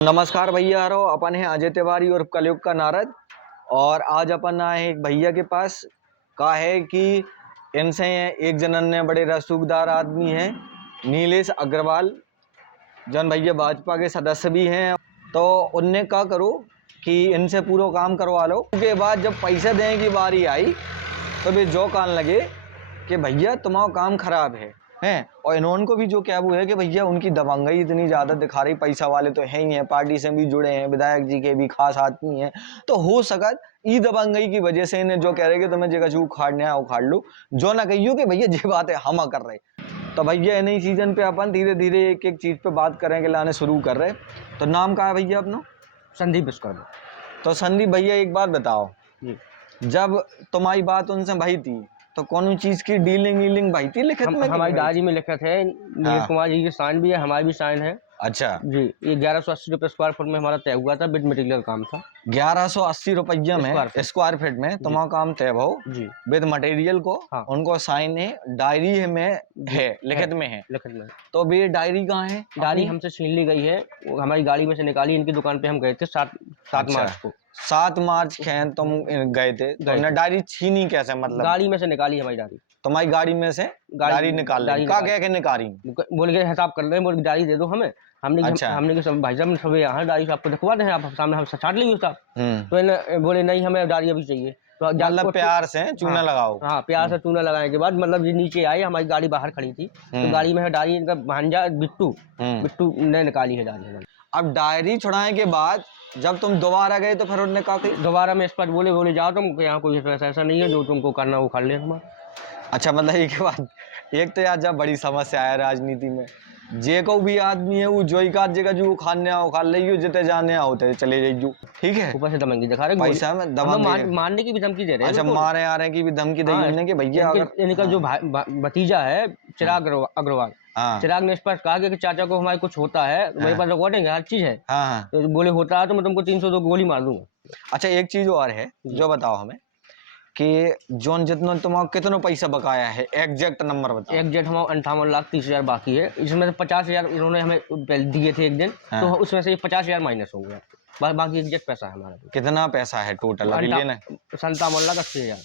नमस्कार भैया रो अपन है अजय तिवारी और कलयुग का नारद। और आज अपन आए एक भैया के पास का है कि इनसे एक जनन ने बड़े रसूखदार आदमी हैं, नीलेश अग्रवाल, जन भैया भाजपा के सदस्य भी हैं। तो उनने क्या करो कि इनसे पूरा काम करवा लो। उसके बाद जब पैसे देने की बारी आई तो वे जो कहने लगे कि भैया तुम्हारा काम खराब है हैं। और इन्होंने को भी जो क्या वो है कि भैया उनकी दबंगई इतनी ज़्यादा दिखा रही, पैसा वाले तो है ही हैं, पार्टी से भी जुड़े हैं, विधायक जी के भी खास आदमी हैं, तो हो सकत ई दबंगई की वजह से इन्हें जो कह रहे कि तुम्हें जगह चू उखाड़ने है उखाड़ लो, जो ना कहियो कि भैया ये बात है हम कर रहे। तो भैया इन्हीं सीजन पे अपन धीरे धीरे एक एक चीज़ पे बात करेंगे, लाने शुरू कर रहे। तो नाम क्या है भैया अपना? संदीप विश्वकर्मा। तो संदीप भैया एक बात बताओ जी, जब तुम्हारी बात उनसे भाई थी तो कौन चीज की डीलिंग भाई थी लिखित में? हमारी डायरी में लिखा थे, नीलेश कुमार जी की साइन भी है, हमारी भी साइन है। अच्छा जी, ये 1180 रुपये स्क्वायर फुट में हमारा तय हुआ था, बिड मटेरियल काम था। 1180 रुपया में स्क्वायर फीट में तुम्हारा काम तय हो जी, विद मटेरियल को। हाँ। उनको साइन है, डायरी में है, लिखित में है। लिखित में। तो अब ये डायरी कहाँ है? डायरी हमसे छीन ली गई है, वो हमारी गाड़ी में से निकाली, इनकी दुकान पे हम गए थे 7 मार्च को। 7 मार्च खेन तुम गए थे, तुमने डायरी छीनी कैसे? मतलब गाड़ी में से निकाली हमारी डायरी, तुम्हारी गाड़ी में से डायरी निकाल ली? क्या कह के निकाली? बोल के हिसाब कर रहे हैं, बोल के डायरी दे दो हमें। हमने अच्छा। हमने के सब भाई साहब सब यहाँ डायरी आपको दिखवा दें, आप सामने हम छाट लेंगे साहब। तो इन्हें बोले नहीं हमें डायरी अभी चाहिए। तो मतलब प्यार से चूना लगाओ। हाँ, प्यार से चूना लगाने के बाद मतलब ये नीचे आए, हमारी गाड़ी बाहर खड़ी थी, तो गाड़ी में है डायरी, इनका भांजा बिट्टू ने निकाली है डायरी। अब डायरी छुड़ाने के बाद जब तुम दोबारा गए तो फिर उन्होंने कहा कि दोबारा में इस पर बोले जाओ तुम, यहाँ कोई ऐसा नहीं है, जो तुमको करना वो कर ले हमारा। अच्छा, मतलब एक बात, एक तो यार जब बड़ी समस्या है राजनीति में, जे को भी आदमी है वो जो ही का जगह जो खाने आओ खा ले, जिते जाने आओ ते चले जाइयो, ठीक है। ऊपर से धमकी दिखा रहे, पैसा में दबंग मारने की भी धमकी दे रहे हैं। अच्छा, मारे आ रहे की भी धमकी दी उन्होंने कि भैया अगर इनका जो भतीजा है चिराग अग्रवाल, चिराग ने इस पर कहा कि चाचा को हमारे कुछ होता है, मेरे पास रिकॉर्डिंग है, हर चीज है। तो बोले होता है तो मैं तुमको 302 गोली मार दूंगा। अच्छा, एक चीज और है जो बताओ हमें कि जोन जितना तुम्हारा कितना पैसा बकाया है, एग्जैक्ट नंबर बताओ। एग्जैक्ट हमारा 58,30,000 बाकी है, इसमें से 50,000 इन्होंने हमें दिए थे एक दिन। तो उसमें से 50,000 माइनस हो गया, बाकी एग्जैक्ट पैसा है हमारा। कितना पैसा है टोटल अभी लेना? 57,80,000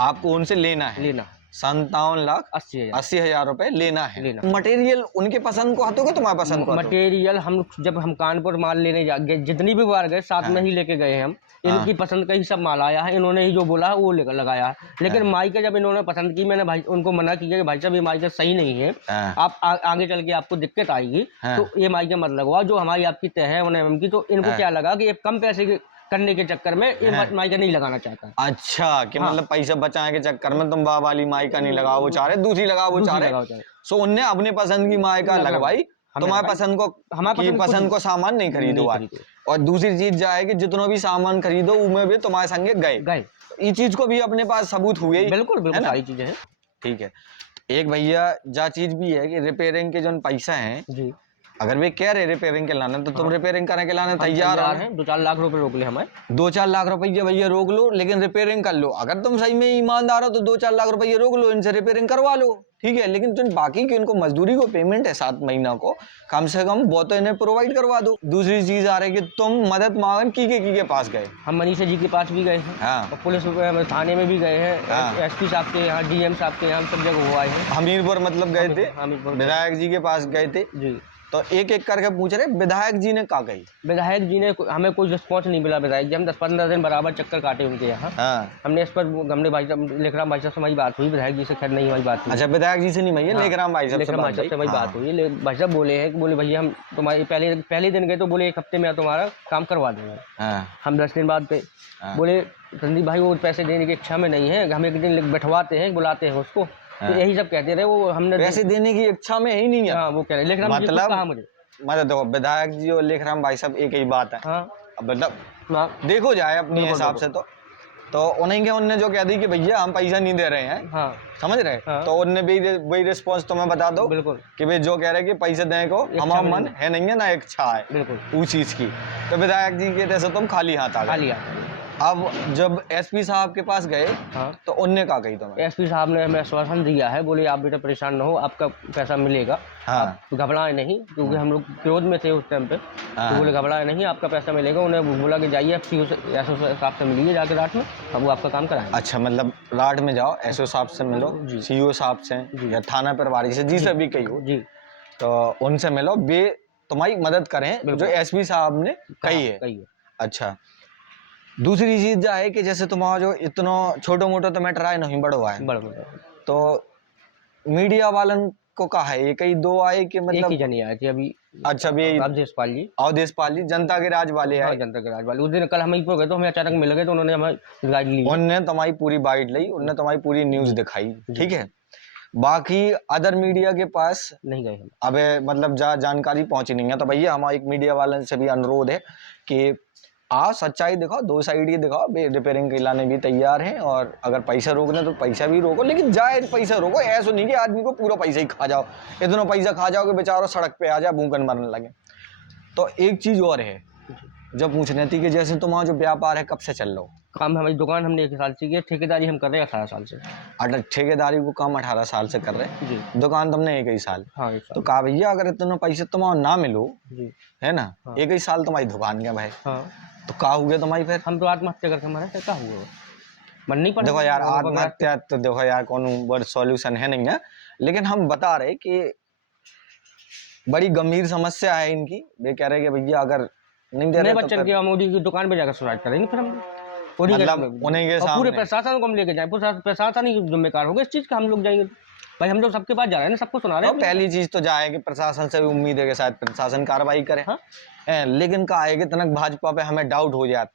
आपको उनसे लेना है। 57,80,000 रुपए लेना है। मटेरियल उनके पसंद को हाथों को तुम्हारे पसंद को? मटेरियल जब हम कानपुर माल लेने जा गए, जितनी भी बार गए साथ में ही लेके गए हम। इनकी पसंद का ही सब माल आया है, इन्होंने ही जो बोला है वो लेकर लगाया है। लेकिन माइका जब इन्होंने पसंद की, मैंने भाई उनको मना किया कि भाई साहब ये माइका सही नहीं है, आप आगे चल के आपको दिक्कत आएगी, तो ये माइका मत लगवाओ। जो हमारी आपकी तय है 1 mm की, तो इनको क्या लगा कि ये कम पैसे करने के चक्कर में ये माइका नहीं लगाना चाहता। अच्छा, कि मतलब पैसा बचाने के चक्कर में तुम वाली माइका नहीं लगाओ वो चाह रहे, दूसरी लगाओ वो चाह रहे। सो उनने अपने पसंद की माइका लगवाई, तुम्हारे पसंद को, हमारे पसंद को सामान नहीं खरीदो। और दूसरी चीज क्या है कि जितना भी सामान खरीदो उनमें भी तुम्हारे संगे गए। ये चीज को भी अपने पास सबूत हुए। बिल्कुल बिल्कुल सारी चीजें हैं। ठीक है। एक भैया जा चीज भी है कि रिपेयरिंग के जो पैसा है जी, अगर वे कह रहे रिपेयरिंग के लाना तो तुम रिपेयरिंग करने के लाने तैयार हैं। 2-4 लाख रुपए रोक ले हमारे। 2-4 लाख रुपये भैया रोक लो, लेकिन रिपेयरिंग कर लो। अगर तुम सही में ईमानदार हो तो 2-4 लाख रुपये रोक लो, इनसे रिपेयरिंग करवा लो, ठीक है। लेकिन जो बाकी की इनको मजदूरी को पेमेंट है 7 महीना को, कम से कम वो तो इन्हें प्रोवाइड करवा दो। दूसरी चीज आ रही है कि तुम मदद मांगन की पास गए। हम मनीषा जी के पास भी गए हैं, पुलिस थाने में भी गए हैं, SP साहब के यहाँ, DM साहब के यहाँ, सब जगह हुआ है। हमीरपुर मतलब गए थे, विधायक जी के पास गए थे जी। तो एक एक करके पूछ रहे विधायक जी ने क्या कही? विधायक जी ने हमें कोई रिस्पॉन्स नहीं मिला। विधायक जी हम 10-15 दिन बराबर चक्कर काटे उनके यहाँ। हमने इस पर भाई साहब लेखराम भाई साहब से हमारी बात हुई, विधायक जी से खैर नहीं हमारी बात हुई। अच्छा, विधायक जी से नहीं हुई, लेखराम भाई साहब से हमारी बात हुई। भाई साहब बोले हैं कि बोले भैया हम तुम्हारे पहले दिन गए तो बोले 1 हफ्ते में तुम्हारा काम करवा देंगे। हम 10 दिन बाद पे बोले संदीप भाई वो पैसे देने की इच्छा में नहीं है, हम एक दिन बैठवाते हैं, बुलाते हैं उसको। तो यही सब कहते रहे वो, हमने पैसे देने की इच्छा में ही नहीं है। हाँ, वो कह रहे लेखराम मतलब देखो विधायक जी और लेखराम भाई साहब एक ही बात है। अब मतलब देखो जाए अपने हिसाब से तो उन्हीं के उनने जो कह दी कि भैया हम पैसा नहीं दे रहे हैं, समझ रहे। तो उनने भी वही रिस्पॉन्स तुम्हें बता दो कि भाई जो कह रहे कि पैसे देने को हमारा मन है नहीं है ना इच्छा है उस चीज की। तो विधायक जी के जैसे तुम खाली हाथ आ गए। अब जब एसपी साहब के पास गए हाँ तो उनने क्या कही तुम्हें? एसपी साहब ने हमें आश्वासन दिया है, बोले आप बेटा परेशान न हो, आपका पैसा मिलेगा, हाँ आप घबराए नहीं, क्योंकि हम लोग क्रोध में थे उस टाइम पे। हाँ। तो बोले घबराए नहीं, आपका पैसा मिलेगा। उन्हें बोला कि जाइए एसओ साहब से मिलिए जाके रात में, अब वो आपका काम कराएंगे। अच्छा, मतलब रात में जाओ, एसओ साहब से मिलो, जी। सीओ साहब से या थाना प्रभारी से, जिसे भी कही हो, जी तो उनसे मिलो, वे तुम्हारी मदद करें जो एसपी साहब ने कही है। अच्छा, दूसरी चीज क्या है कि जैसे तुम्हारा जो इतना छोटो मोटो तो मैटर आए नहीं बड़ो आए, तो मीडिया वालन को कहा है, एक ही दो आए कि एक मतलब ही जनी आई थी अभी। अच्छा, भी अवधेशपाल जी, अवधेशपाल जी जनता के राज वाले हाँ, आए। जनता के राज वाले। उस दिन कल हम पर गए तो हमें अचानक मिल गए, तो उन्होंने हमें गाइड ली, उनने तुम्हारी पूरी बाइट ली, उनने तुम्हारी पूरी न्यूज दिखाई, ठीक है। बाकी अदर मीडिया के पास नहीं गए हम। अबे मतलब जानकारी पहुंची नहीं है, तो भैया हमारा एक मीडिया वाले से भी अनुरोध है कि आप सच्चाई दिखाओ, दो साइड ये दिखाओ, रिपेयरिंग के लाने भी तैयार हैं, और अगर पैसा रोकना तो पैसा भी रोको, लेकिन जायज पैसा रोको। ऐसा नहीं कि आदमी को पूरा पैसा ही खा जाओ, इतना पैसा खा जाओ कि बेचारा सड़क पे आ जाए, भूखन मरने लगे। तो एक चीज और है, जब पूछने थी कि जैसे तुम्हारा जो व्यापार है कब से चल रहा हो? काम, हमारी दुकान हमने 1 साल से की है, ठेकेदारी हम कर रहे हैं 18 साल से। ठेकेदारी को काम 18 साल से कर रहे हैं जी। दुकान तुमने 1 ही साल। हाँ, 1 साल। तो कहा भैया अगर इतना पैसे तुम्हारा ना मिलो, जी, है ना, हाँ। 1 ही साल तुम्हारी दुकान के भाई, हाँ, तो कहा हुआ तुम्हारी फिर? हम तो आत्महत्या करके हमारा क्या हुआ, मन नहीं पड़ा। देखो यार, आत्महत्या तो देखो यार कौन बड़ सॉल्यूशन है नहीं है, लेकिन हम बता रहे कि बड़ी गंभीर समस्या है इनकी। वे कह रहे कि भैया अगर नहीं दे रहे तो बच्चन की मोदी की दुकान पे जाकर सुसाइड करेंगे फिर हम, मतलब उन्हीं के सामने पूरे प्रशासन को हम लेके जाए, प्रशासन ही जिम्मेदार होगा इस चीज का। हम लोग जाएंगे भाई, हम लोग सबके पास जा रहे हैं ना, सबको सुना रहे हैं। पहली चीज तो जाए कि प्रशासन से भी उम्मीद है कि शायद प्रशासन कार्रवाई करे। हाँ? लेकिन कहा है कि तनक भाजपा पे हमें डाउट हो जात,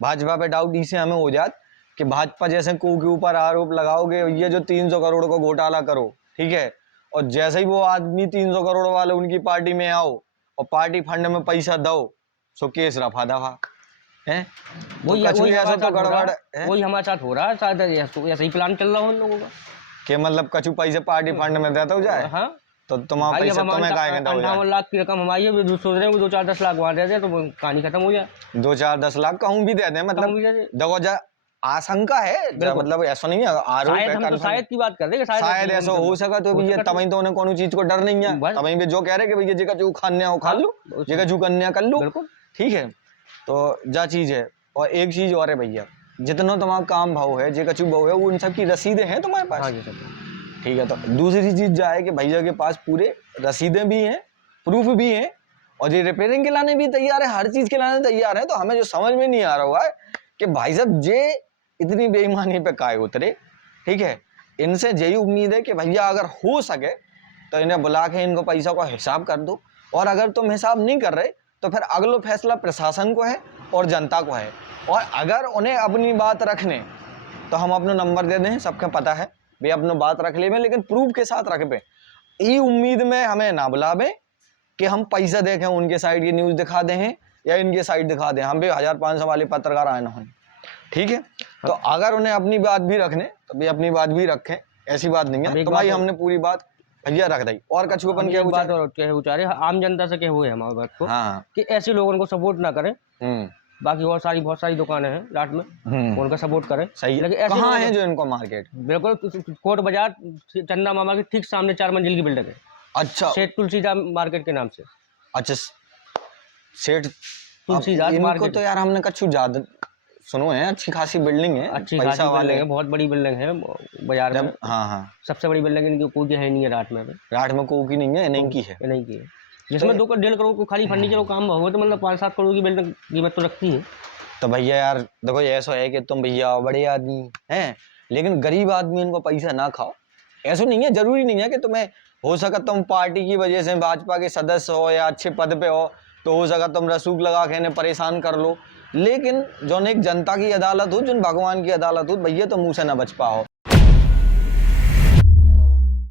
भाजपा पे डाउट इसे हमें हो जात कि भाजपा जैसे को के ऊपर आरोप लगाओगे ये जो 300 करोड़ को घोटाला करो, ठीक है, और जैसे ही वो आदमी 300 करोड़ वाले उनकी पार्टी में आओ और पार्टी फंड में पैसा दो, सो केस रफा दफा है। वही हमारे साथ हो रहा है, शायद ऐसा ही प्लान चल रहा है उन लोगों का कि मतलब कछु पैसे पार्टी फंड में देता हो जाए। हाँ, तो तुम्हारा पैसा तुम्हें काहे के दो? 58 लाख की रकम हमारी है, सोच रहे हैं 2-4-10 लाख वहाँ दे दे तो कहानी खत्म हो जाए। 2-4-10 लाख कहूँ भी दे दें, मतलब देखो जा आशंका है, मतलब ऐसा नहीं है आरोप है, हम तो शायद की बात कर रहे हैं, शायद ऐसा हो सका। तो भैया तभी तो उन्हें कोनो चीज को डर नहीं है, तभी भी जो कह रहे कि भैया जेका जो खान्या हो खा लो, जेका जो कन्या कर लो, ठीक है। तो जा चीज है, और एक चीज और है भैया, जितना तुम्हारा काम भाव है, जेका चू भाव है, वो उन सब की रसीदें हैं तुम्हारे पास, ठीक है। तो दूसरी चीज जा है कि भैया के पास पूरे रसीदें भी हैं, प्रूफ भी हैं, और ये रिपेयरिंग के लाने भी तैयार है, हर चीज के लाने तैयार है। तो हमें जो समझ में नहीं आ रहा है कि भाई साहब जे इतनी बेईमानी पे काहे उतरे, ठीक है। इनसे यही उम्मीद है कि भैया अगर हो सके तो इन्हें बुला के इनको पैसा का हिसाब कर दो, और अगर तुम हिसाब नहीं कर रहे तो फिर अगला फैसला प्रशासन को है और जनता को है। और अगर उन्हें अपनी बात रखने तो हम अपना नंबर दे दें, सबके पता है वे अपना बात रख ले, लेकिन प्रूफ के साथ रख पे। ये उम्मीद में हमें ना बुलावे कि हम पैसा देखें, उनके साइड की न्यूज़ दिखा दें या इनके साइड दिखा दें, हम भी 1500 वाले पत्रकार आए ना हों, ठीक है। तो अगर उन्हें अपनी बात भी रखने तो वे अपनी बात भी रखें, ऐसी बात नहीं है। तो भाई हमने पूरी बात भैया रख दी, और कछु अपन क्या बात और क्या उचारे आम जनता से क्या हुए हमारी बात को, हाँ, कि ऐसे लोगों को सपोर्ट ना करें। बाकी बहुत सारी दुकानें हैं रात में, उनका सपोर्ट करें। सही है। कहाँ है जो इनको मार्केट? बिल्कुल कोट बाजार चंदा मामा के ठीक सामने 4 मंजिल की बिल्डिंग है। अच्छा, सेठ तुलसीदास मार्केट के नाम से। अच्छा, सेठ तुलसीदास मार्केट। तो यार हमने कछु ज्यादा सुनो है, अच्छी खासी बिल्डिंग है, अच्छी खासी बिल्डिंग है, बहुत बड़ी बिल्डिंग है बाजार में। हाँ हाँ, सबसे बड़ी बिल्डिंग इनकी कोई है नहीं है रात में। रात में कोई की नहीं है, नहीं की है, नहीं की है, जिसमें 2-1.5 करोड़ को खाली फर्नीचर का काम होगा तो मतलब 5-7 करोड़ की बिल्डिंग कीमत तो रखती है। तो भैया यार देखो ऐसा है कि तुम भैया बड़े आदमी हैं, लेकिन गरीब आदमी इनको पैसा ना खाओ। ऐसा नहीं है, जरूरी नहीं है कि तुम्हें हो सका तुम पार्टी की वजह से भाजपा के सदस्य हो या अच्छे पद पे हो तो हो सका तुम रसूख लगा के इन्हें परेशान कर लो, लेकिन जो एक जनता की अदालत हो, जो भगवान की अदालत हो, भैया तो मुँह से ना बच पाओ।